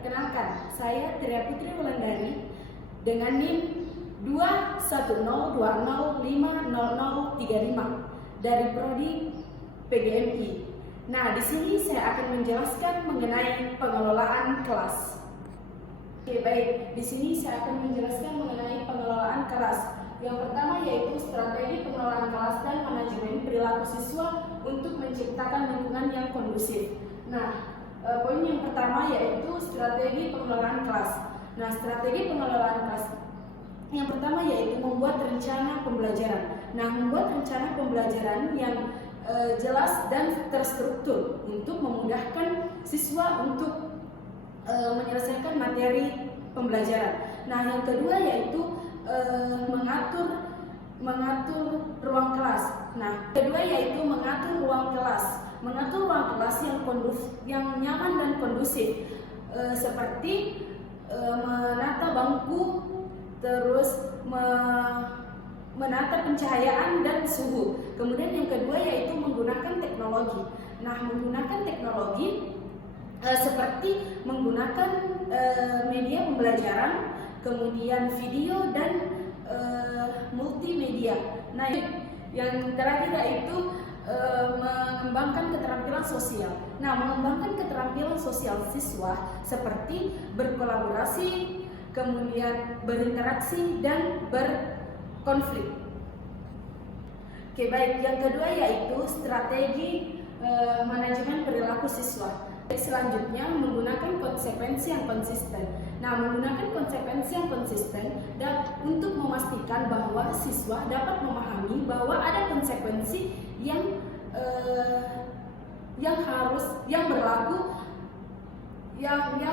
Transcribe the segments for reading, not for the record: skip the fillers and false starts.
Perkenalkan, saya Tria Putri Wulandari dengan NIM 21020500035 dari Prodi PGMI. Nah, di sini saya akan menjelaskan mengenai pengelolaan kelas. Oke, baik. Di sini saya akan menjelaskan mengenai pengelolaan kelas. Yang pertama yaitu strategi pengelolaan kelas dan manajemen perilaku siswa untuk menciptakan lingkungan yang kondusif. Nah, poin yang pertama yaitu strategi pengelolaan kelas. Nah, strategi pengelolaan kelas yang pertama yaitu membuat rencana pembelajaran. Nah, membuat rencana pembelajaran yang jelas dan terstruktur untuk memudahkan siswa untuk menyelesaikan materi pembelajaran. Nah, yang kedua yaitu mengatur ruang kelas. Nah, kedua yaitu mengatur ruang kelas. Mengatur ruang kelas yang nyaman dan kondusif, seperti menata bangku, terus menata pencahayaan dan suhu. Kemudian yang kedua yaitu menggunakan teknologi. Nah, menggunakan teknologi seperti menggunakan media pembelajaran, kemudian video dan multimedia. Nah, yang terakhir yaitu mengembangkan keterampilan sosial. Nah, mengembangkan keterampilan sosial siswa seperti berkolaborasi, kemudian berinteraksi dan berkonflik. Oke, baik. Yang kedua yaitu strategi manajemen perilaku siswa. Selanjutnya, menggunakan konsekuensi yang konsisten. Nah, menggunakan konsekuensi yang konsisten dan untuk memastikan bahwa siswa dapat memahami bahwa ada konsekuensi yang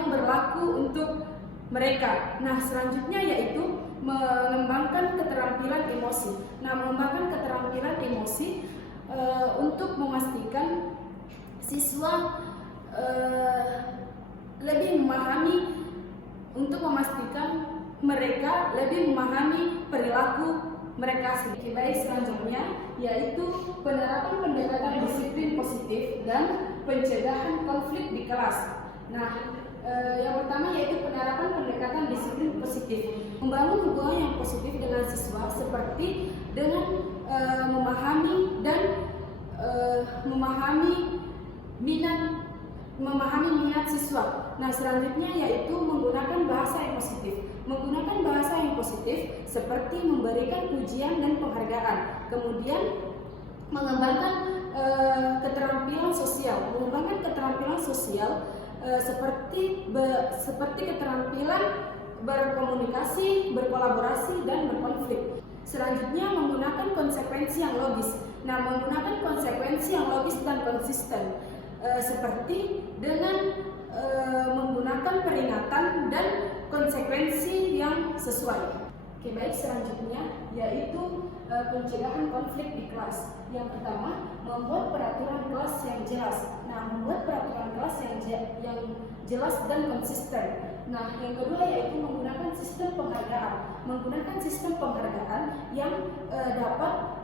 berlaku untuk mereka. Nah, selanjutnya yaitu mengembangkan keterampilan emosi. Nah, mengembangkan keterampilan emosi untuk memastikan siswa lebih memahami, untuk memastikan mereka lebih memahami perilaku mereka sendiri. Baik, selanjutnya yaitu penerapan pendekatan disiplin positif dan pencegahan konflik di kelas. Nah, yang pertama yaitu penerapan pendekatan disiplin positif. Membangun hubungan yang positif dengan siswa seperti dengan memahami minat siswa. Nah, selanjutnya yaitu menggunakan bahasa yang positif. Menggunakan bahasa yang positif seperti memberikan pujian dan penghargaan. Kemudian mengembangkan keterampilan sosial. Mengembangkan keterampilan sosial seperti keterampilan berkomunikasi, berkolaborasi dan berkonflik. Selanjutnya menggunakan konsekuensi yang logis. Nah, menggunakan konsekuensi yang logis dan konsisten. Seperti dengan menggunakan peringatan dan konsekuensi yang sesuai. Oke, baik, selanjutnya yaitu pencegahan konflik di kelas. Yang pertama, membuat peraturan kelas yang jelas. Nah, membuat peraturan kelas yang jelas dan konsisten. Nah, yang kedua yaitu menggunakan sistem penghargaan. Menggunakan sistem penghargaan yang dapat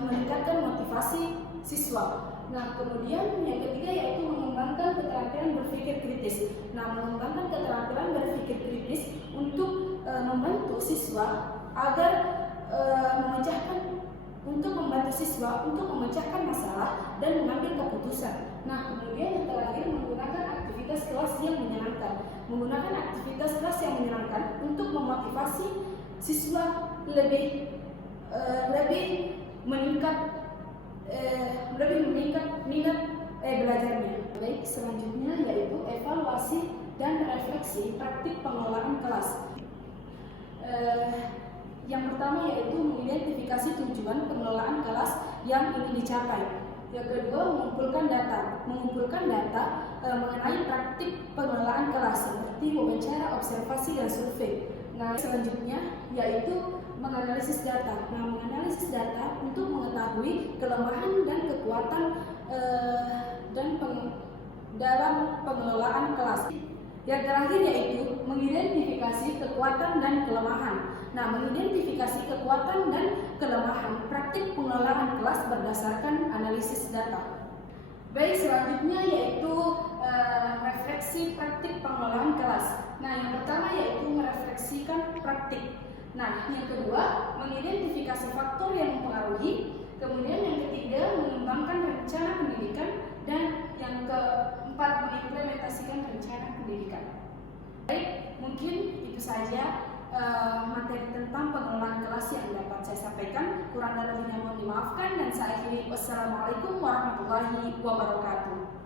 meningkatkan motivasi siswa. Nah, kemudian yang ketiga yaitu mengembangkan keterampilan berpikir kritis. Nah, mengembangkan keterampilan berpikir kritis untuk membantu siswa agar memecahkan masalah dan mengambil keputusan. Nah, kemudian yang terakhir menggunakan aktivitas kelas yang menyenangkan. Menggunakan aktivitas kelas yang menyenangkan untuk memotivasi siswa lebih meningkat minat belajarnya. Baik, selanjutnya yaitu evaluasi dan refleksi praktik pengelolaan kelas. Yang pertama yaitu mengidentifikasi tujuan pengelolaan kelas yang ingin dicapai. Yang kedua, mengumpulkan data mengenai praktik pengelolaan kelas seperti wawancara, observasi dan survei. Nah, selanjutnya yaitu menganalisis data. Nah, menganalisis data untuk mengetahui kelemahan dan kekuatan dalam pengelolaan kelas. Yang terakhir yaitu mengidentifikasi kekuatan dan kelemahan. Nah, mengidentifikasi kekuatan dan kelemahan praktik pengelolaan kelas berdasarkan analisis data. Baik, selanjutnya yaitu refleksi praktik pengelolaan kelas. Nah, yang pertama yaitu merefleksikan praktik. Nah, yang kedua, mengidentifikasi faktor yang mempengaruhi. Kemudian yang ketiga, mengembangkan rencana pendidikan. Dan yang keempat, mengimplementasikan rencana pendidikan. Baik, mungkin itu saja materi tentang pengelolaan kelas yang dapat saya sampaikan. Kurang dan lebihnya mohon dimaafkan, dan saya akhiri. Wassalamualaikum warahmatullahi wabarakatuh.